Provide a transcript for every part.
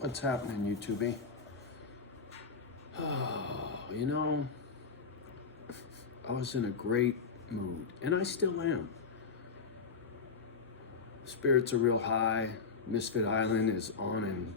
What's happening, YouTube? Oh, you know, I was in a great mood, and I still am. Spirits are real high. Misfit Island is on and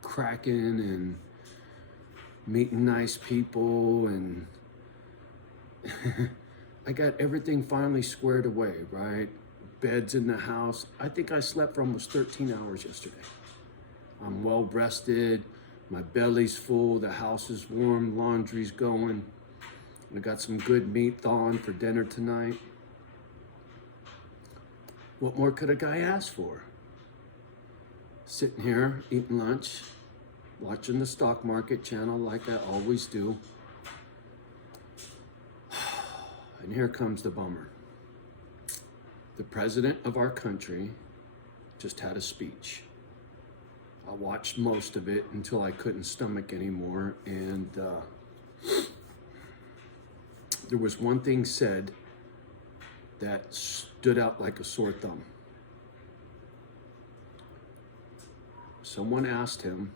cracking and meeting nice people, and I got everything finally squared away, right? Beds in the house. I think I slept for almost 13 hours yesterday. I'm well rested, my belly's full, the house is warm, laundry's going. I got some good meat thawing for dinner tonight. What more could a guy ask for? Sitting here, eating lunch, watching the stock market channel like I always do. And here comes the bummer. The president of our country just had a speech. I watched most of it until I couldn't stomach anymore, and there was one thing said that stood out like a sore thumb. Someone asked him,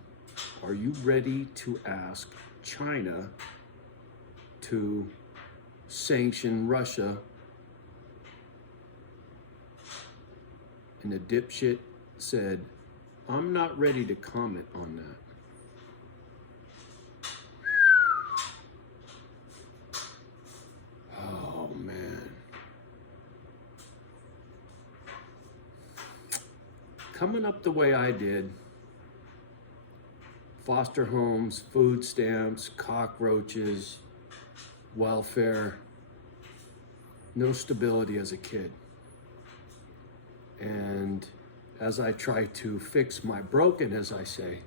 "Are you ready to ask China to sanction Russia?" And the dipshit said, "I'm not ready to comment on that." Oh, man. Coming up the way I did, foster homes, food stamps, cockroaches, welfare, no stability as a kid. And as I try to fix my broken, as I say,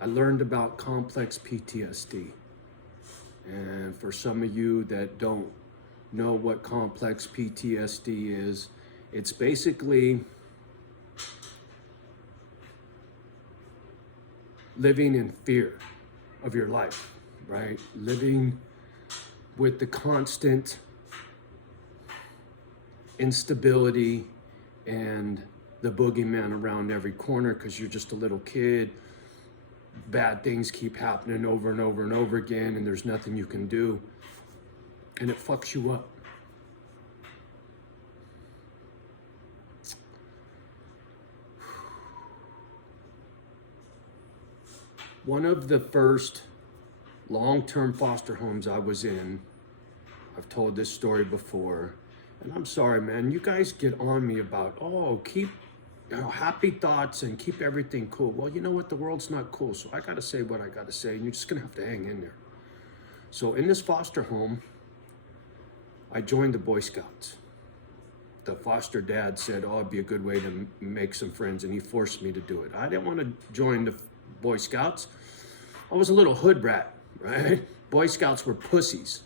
I learned about complex PTSD. And for some of you that don't know what complex PTSD is, it's basically living in fear of your life, right? Living with the constant instability and the boogeyman around every corner because you're just a little kid. Bad things keep happening over and over and over again, and there's nothing you can do, and it fucks you up. One of the first long-term foster homes I was in, I've told this story before, and I'm sorry, man, you guys get on me about, keep happy thoughts and keep everything cool. Well, you know what? The world's not cool, so I gotta say what I gotta say, and you're just gonna have to hang in there. So in this foster home, I joined the Boy Scouts. The foster dad said, it'd be a good way to make some friends, and he forced me to do it. I didn't want to join the Boy Scouts. I was a little hood rat, right? Boy Scouts were pussies.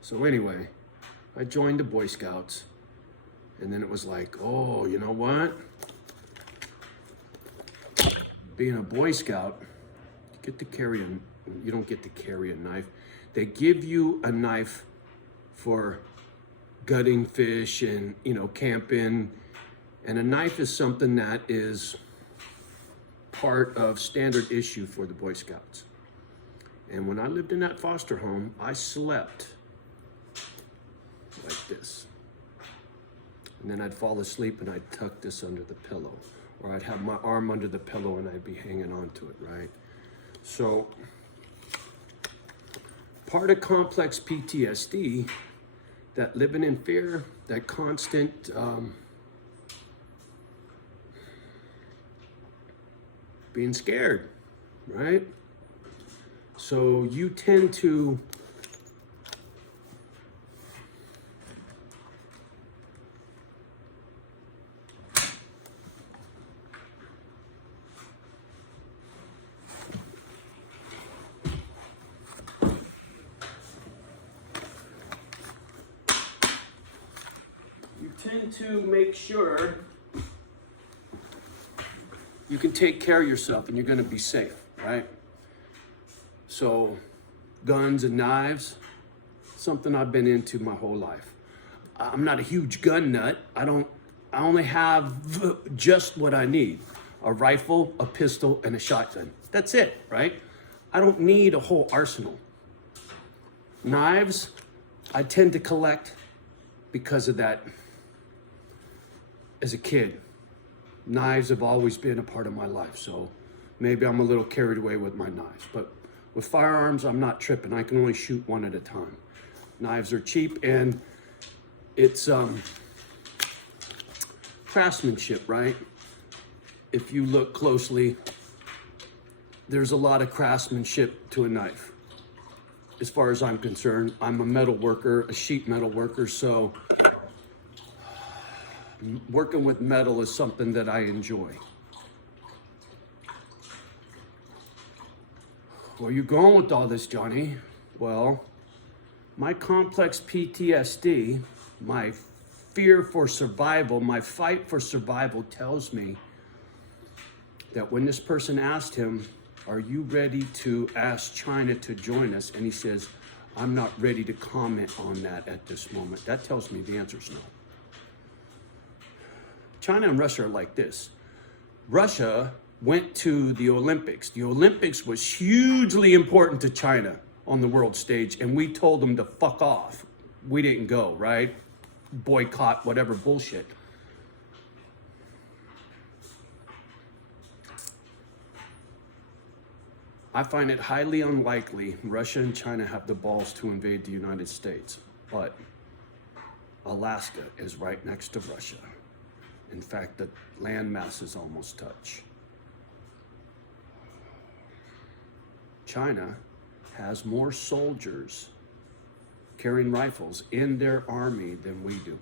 So anyway, I joined the Boy Scouts, and then it was like, you know what? Being a Boy Scout, you don't get to carry a knife. They give you a knife for gutting fish and, camping. And a knife is something that is part of standard issue for the Boy Scouts. And when I lived in that foster home, I slept like this. And then I'd fall asleep and I'd tuck this under the pillow, or I'd have my arm under the pillow and I'd be hanging on to it, right? So part of complex PTSD, that living in fear, that constant being scared, right? So you tend to make sure you can take care of yourself and you're going to be safe, right? So guns and knives, something I've been into my whole life. I'm not a huge gun nut. I only have just what I need. a rifle, a pistol, and a shotgun. That's it, right? I don't need a whole arsenal. Knives, I tend to collect because of that. As a kid, knives have always been a part of my life, so maybe I'm a little carried away with my knives. But with firearms, I'm not tripping. I can only shoot one at a time. Knives are cheap, and it's craftsmanship, right? If you look closely, there's a lot of craftsmanship to a knife. As far as I'm concerned, I'm a metal worker, a sheet metal worker, so working with metal is something that I enjoy. Where you going with all this, Johnny? Well, my complex PTSD, my fear for survival, my fight for survival tells me that when this person asked him, are you ready to ask China to join us? And he says, I'm not ready to comment on that at this moment. That tells me the answer is no. China and Russia are like this. Russia went to the Olympics. The Olympics was hugely important to China on the world stage, and we told them to fuck off. We didn't go, right? Boycott, whatever bullshit. I find it highly unlikely Russia and China have the balls to invade the United States, but Alaska is right next to Russia. In fact, the land masses almost touch. China has more soldiers carrying rifles in their army than we do.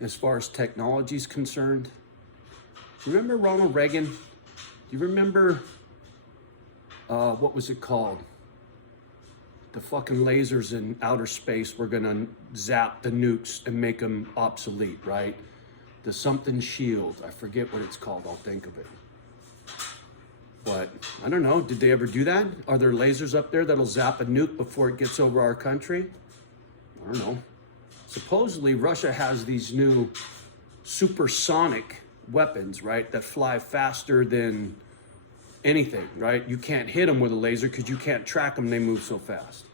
As far as technology is concerned, remember Ronald Reagan? Do you remember, what was it called? The fucking lasers in outer space were gonna zap the nukes and make them obsolete, right? The something shield, I forget what it's called, I'll think of it. But I don't know, did they ever do that? Are there lasers up there that'll zap a nuke before it gets over our country? I don't know. Supposedly Russia has these new supersonic weapons, right? That fly faster than anything, right? You can't hit them with a laser because you can't track them, they move so fast.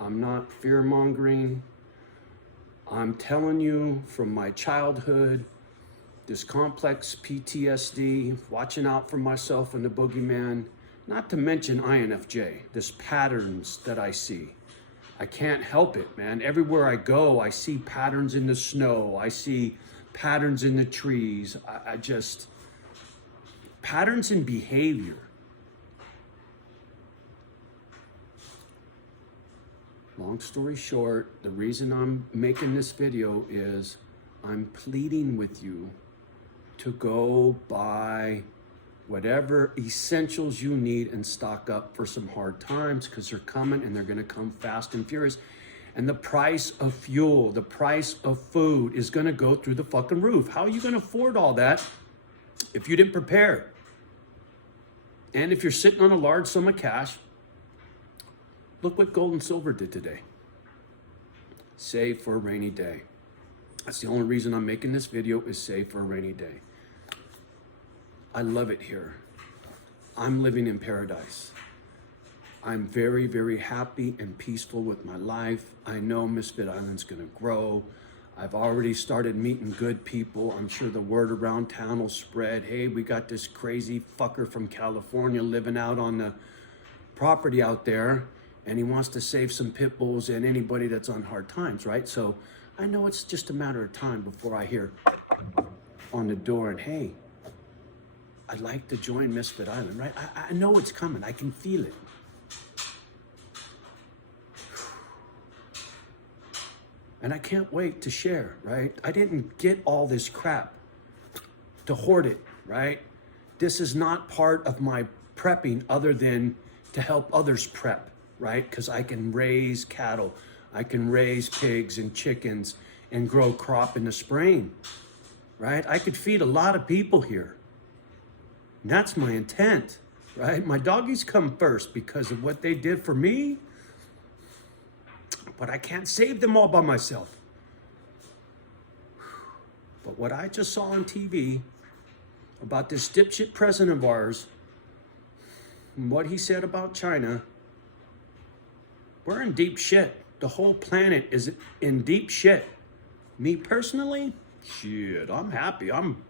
I'm not fear-mongering. I'm telling you from my childhood, this complex PTSD, watching out for myself and the boogeyman, not to mention INFJ, this patterns that I see. I can't help it, man. Everywhere I go, I see patterns in the snow. I see patterns in the trees. I just, patterns in behavior. Long story short, the reason I'm making this video is I'm pleading with you to go buy whatever essentials you need and stock up for some hard times, because they're coming and they're gonna come fast and furious. And the price of fuel, the price of food is gonna go through the fucking roof. How are you gonna afford all that if you didn't prepare? And if you're sitting on a large sum of cash, look what gold and silver did today. Save for a rainy day. That's the only reason I'm making this video, is save for a rainy day. I love it here. I'm living in paradise. I'm very, very happy and peaceful with my life. I know Misfit Island's gonna grow. I've already started meeting good people. I'm sure the word around town will spread. Hey, we got this crazy fucker from California living out on the property out there, and he wants to save some pit bulls and anybody that's on hard times, right? So I know it's just a matter of time before I hear on the door and, hey, I'd like to join Misfit Island, right? I know it's coming. I can feel it. And I can't wait to share, right? I didn't get all this crap to hoard it, right? This is not part of my prepping other than to help others prep, right? Because I can raise cattle, I can raise pigs and chickens and grow crop in the spring, right? I could feed a lot of people here. And that's my intent, right? My doggies come first because of what they did for me, but I can't save them all by myself. But what I just saw on TV about this dipshit president of ours, and what he said about China, we're in deep shit. The whole planet is in deep shit. Me personally, shit, I'm happy. I'm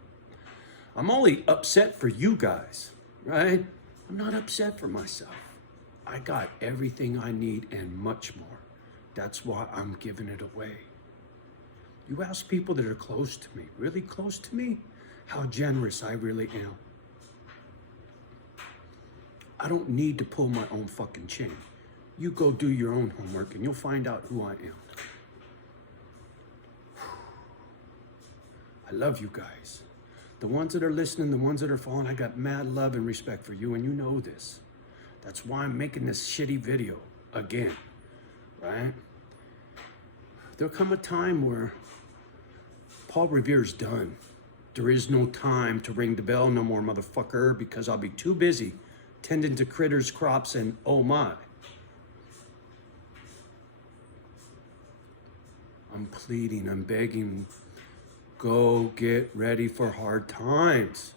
only upset for you guys, right? I'm not upset for myself. I got everything I need and much more. That's why I'm giving it away. You ask people that are close to me, really close to me, how generous I really am. I don't need to pull my own fucking chain. You go do your own homework and you'll find out who I am. I love you guys. The ones that are listening, the ones that are following, I got mad love and respect for you, and you know this. That's why I'm making this shitty video again, right? There'll come a time where Paul Revere's done. There is no time to ring the bell no more, motherfucker, because I'll be too busy tending to critters, crops, and oh my. I'm pleading, I'm begging, go get ready for hard times.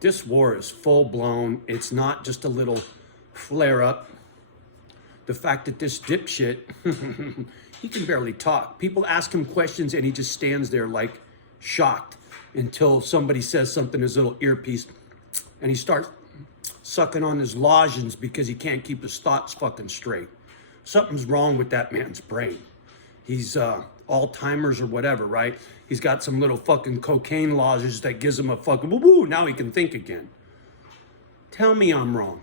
This war is full blown. It's not just a little flare up. The fact that this dipshit, he can barely talk. People ask him questions and he just stands there like shocked until somebody says something in his little earpiece and he starts sucking on his lozenge because he can't keep his thoughts fucking straight. Something's wrong with that man's brain. He's Alzheimer's or whatever, right? He's got some little fucking cocaine lozenges that gives him a fucking woo-woo. Now he can think again. Tell me I'm wrong.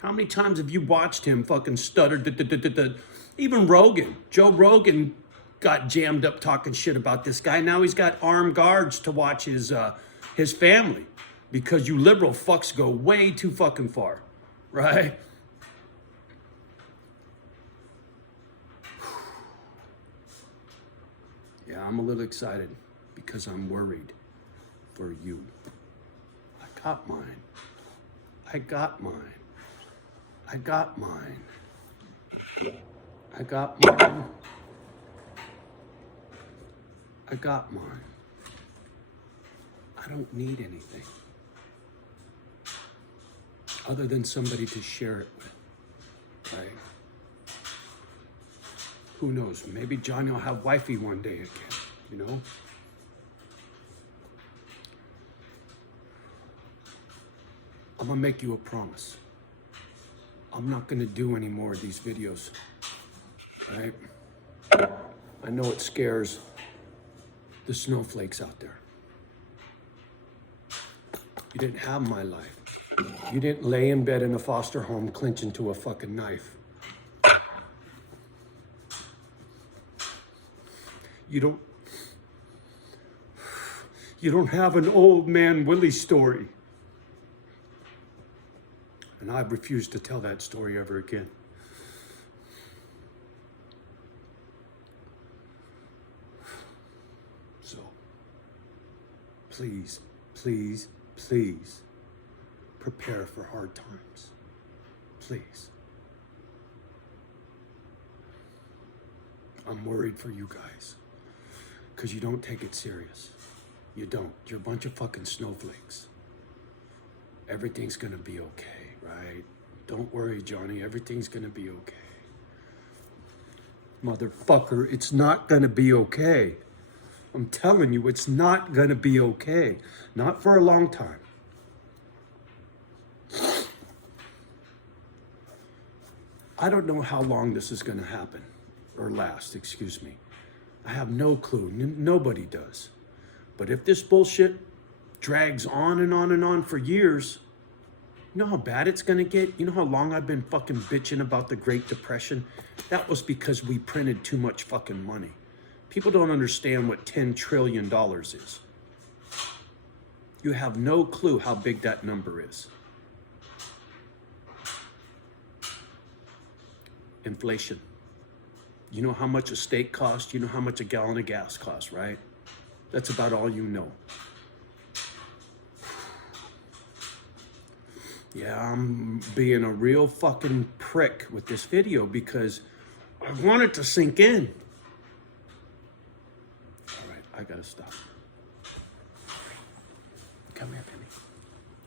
How many times have you watched him fucking stutter? Even Rogan, Joe Rogan got jammed up talking shit about this guy. Now he's got armed guards to watch his family because you liberal fucks go way too fucking far, right? Yeah, I'm a little excited because I'm worried for you. I got mine. I got mine. I got mine. I got mine. I got mine. I don't need anything other than somebody to share it with, right? Who knows? Maybe Johnny will have wifey one day again, you know? I'm gonna make you a promise. I'm not gonna do any more of these videos, right? I know it scares the snowflakes out there. You didn't have my life. You didn't lay in bed in a foster home clinching to a fucking knife. You don't have an old man Willie story. And I refuse to tell that story ever again. So, please, please, please, prepare for hard times. Please. I'm worried for you guys. Because you don't take it serious. You don't. You're a bunch of fucking snowflakes. Everything's gonna be okay, right? Don't worry, Johnny. Everything's gonna be okay. Motherfucker, it's not gonna be okay. I'm telling you, it's not gonna be okay. Not for a long time. I don't know how long this is gonna happen. Or last, excuse me. I have no clue. Nobody does. But if this bullshit drags on and on and on for years, you know how bad it's gonna get? You know how long I've been fucking bitching about the Great Depression? That was because we printed too much fucking money. People don't understand what $10 trillion is. You have no clue how big that number is. Inflation. You know how much a steak costs? You know how much a gallon of gas costs, right? That's about all you know. Yeah, I'm being a real fucking prick with this video because I want it to sink in. All right, I gotta stop. Come here, baby.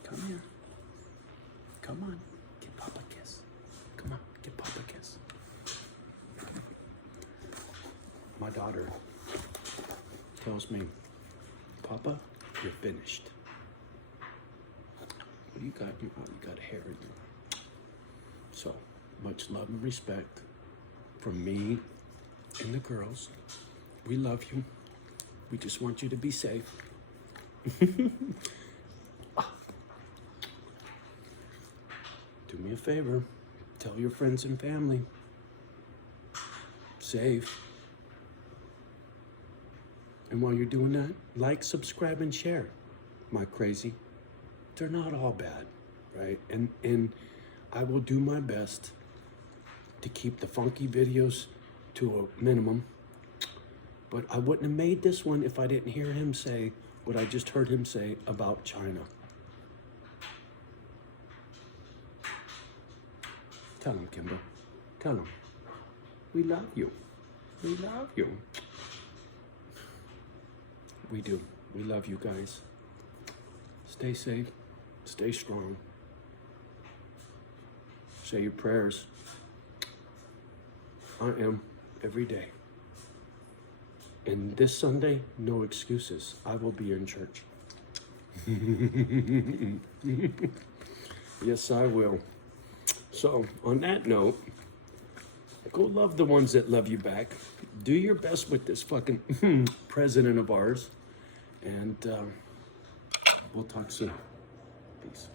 Come here. Come on. Give Papa a kiss. Come on. Give Papa a kiss. My daughter tells me, Papa, you're finished. What do you got? You got hair in you. So, much love and respect from me and the girls. We love you. We just want you to be safe. Do me a favor. Tell your friends and family. Safe. And while you're doing that, like, subscribe, and share. My crazy. They're not all bad, right? And I will do my best to keep the funky videos to a minimum. But I wouldn't have made this one if I didn't hear him say what I just heard him say about China. Tell him, Kimbo. Tell him. We love you. We love you. We do. We love you guys. Stay safe. Stay strong. Say your prayers. I am every day. And this Sunday, no excuses. I will be in church. Yes, I will. So, on that note, go love the ones that love you back. Do your best with this fucking president of ours. And we'll talk soon. Peace.